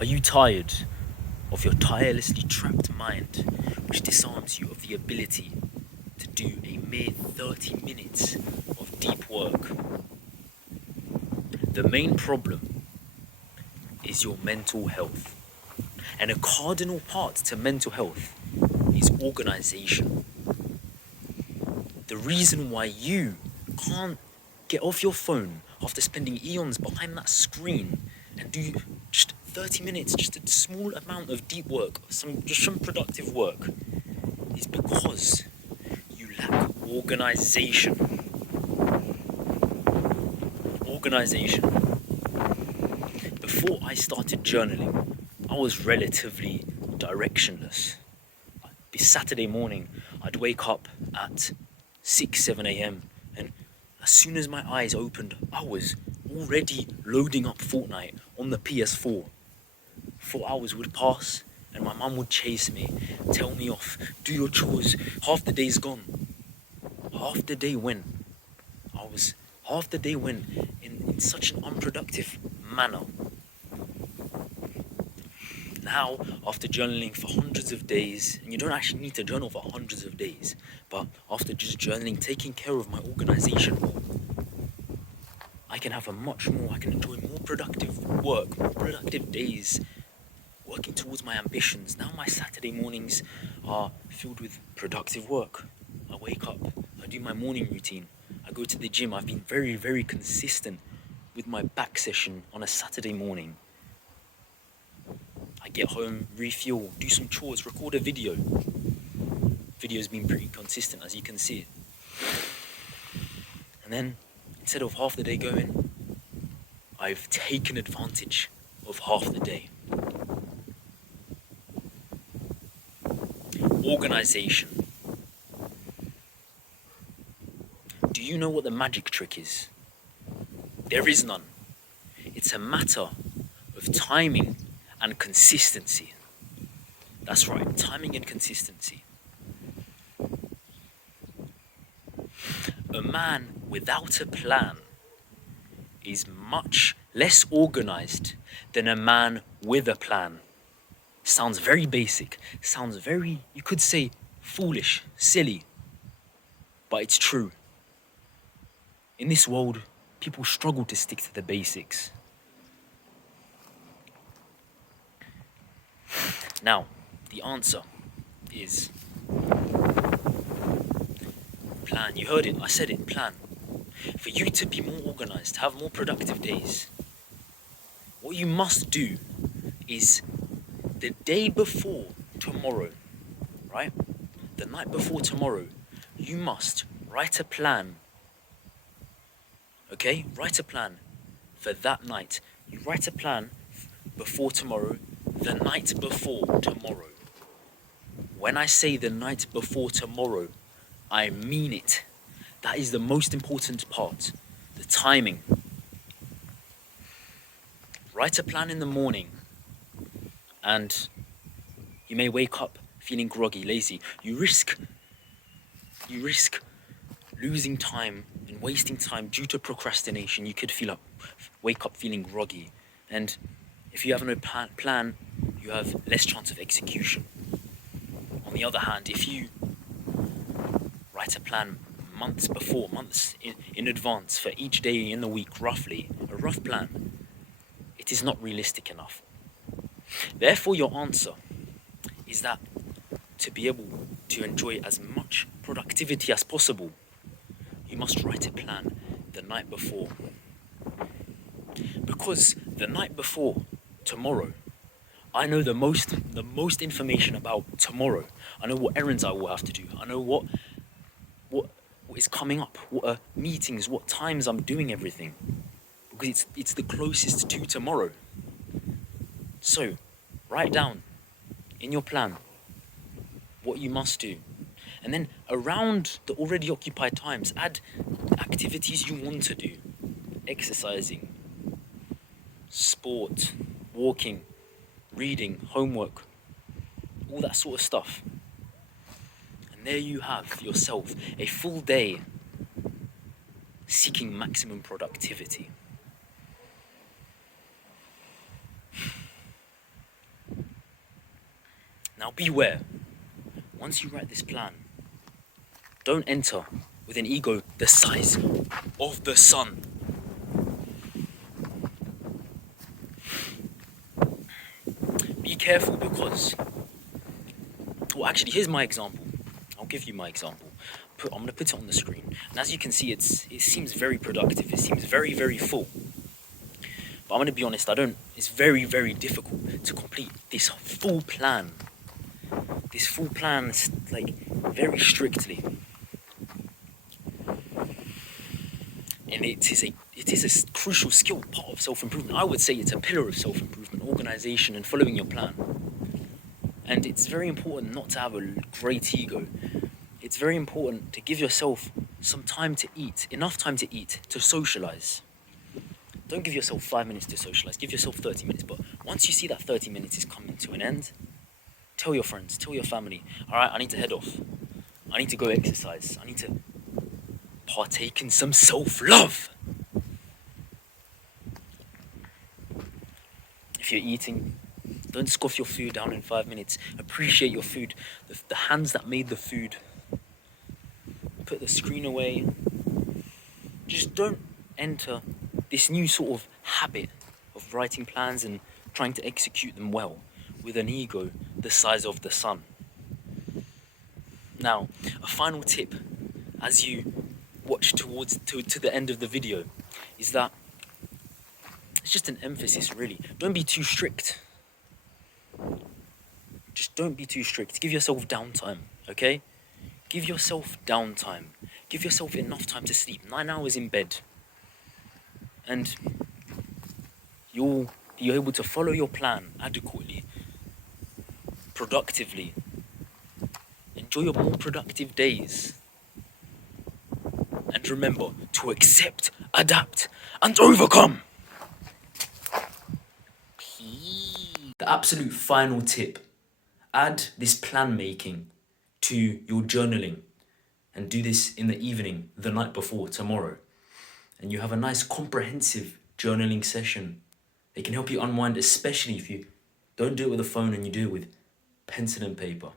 Are you tired of your tirelessly trapped mind, which disarms you of the ability to do a mere 30 minutes of deep work? The main problem is your mental health. And a cardinal part to mental health is organization. The reason why you can't get off your phone after spending eons behind that screen and do just 30 minutes, just a small amount of deep work, some productive work, is because you lack organization. Organization. Before I started journaling, I was relatively directionless. It'd be Saturday morning, I'd wake up at 6, 7 a.m. and as soon as my eyes opened, I was already loading up Fortnite on the PS4. 4 hours would pass and my mum would chase me, tell me off, do your chores, half the day's gone. Half the day went in such an unproductive manner. Now, after journaling for hundreds of days, and you don't actually need to journal for hundreds of days, but after just journaling, taking care of my organization, I can enjoy more productive work, more productive days, working towards my ambitions. Now my Saturday mornings are filled with productive work. I wake up, I do my morning routine, I go to the gym. I've been very, very consistent with my back session on a Saturday morning. I get home, refuel, do some chores, record a video. Video's been pretty consistent, as you can see. And then, instead of half the day going, I've taken advantage of half the day. Organization. Do you know what the magic trick is? There is none. It's a matter of timing and consistency. That's right, timing and consistency. A man without a plan is much less organized than a man with a plan. Sounds very basic, sounds very, you could say, foolish, silly, but it's true. In this world, people struggle to stick to the basics. Now, the answer is plan. You heard it, I said it, plan. For you to be more organized, have more productive days, what you must do is the day before tomorrow, right? The night before tomorrow, you must write a plan. Okay? Write a plan for that night. You write a plan before tomorrow, the night before tomorrow. When I say the night before tomorrow, I mean it. That is the most important part, the timing. Write a plan in the morning, and you may wake up feeling groggy, lazy. You risk losing time and wasting time due to procrastination. You could wake up feeling groggy, and if you have no plan, you have less chance of execution. On the other hand, if you write a plan months in advance for each day in the week, roughly, a rough plan, it is not realistic enough. Therefore, your answer is that to be able to enjoy as much productivity as possible, you must write a plan the night before. Because the night before tomorrow, I know the most information about tomorrow. I know what errands I will have to do. I know what is coming up, what are meetings, what times I'm doing everything. Because it's the closest to tomorrow. So, write down in your plan what you must do. And then around the already occupied times, add activities you want to do. Exercising, sport, walking, reading, homework, all that sort of stuff. And there you have yourself a full day seeking maximum productivity. Now beware, once you write this plan, don't enter with an ego the size of the sun. Be careful because, well, actually, here's my example. I'll give you my example. I'm going to put it on the screen. And as you can see, it seems very productive. It seems very, very full. But I'm going to be honest, it's very, very difficult to complete this full plan. This full plan, like, very strictly. And it is a crucial skill, part of self-improvement. I would say it's a pillar of self-improvement, organization and following your plan. And it's very important not to have a great ego. It's very important to give yourself some time to eat, enough time to eat, to socialize. Don't give yourself 5 minutes to socialize, give yourself 30 minutes. But once you see that 30 minutes is coming to an end, tell your friends, tell your family, all right, I need to head off. I need to go exercise. I need to partake in some self-love. If you're eating, don't scoff your food down in 5 minutes. Appreciate your food, the hands that made the food. Put the screen away. Just don't enter this new sort of habit of writing plans and trying to execute them well with an ego the size of the sun. Now, a final tip as you watch to the end of the video is that it's just an emphasis, really. Don't be too strict. Just don't be too strict. Give yourself downtime, okay? Give yourself downtime. Give yourself enough time to sleep. 9 hours in bed. And you'll be able to follow your plan adequately, productively. Enjoy your more productive days. And remember to accept, adapt, and overcome. The absolute final tip. Add this plan making to your journaling and do this in the evening, the night before, tomorrow. And you have a nice comprehensive journaling session. It can help you unwind, especially if you don't do it with a phone and you do it with pencil and paper.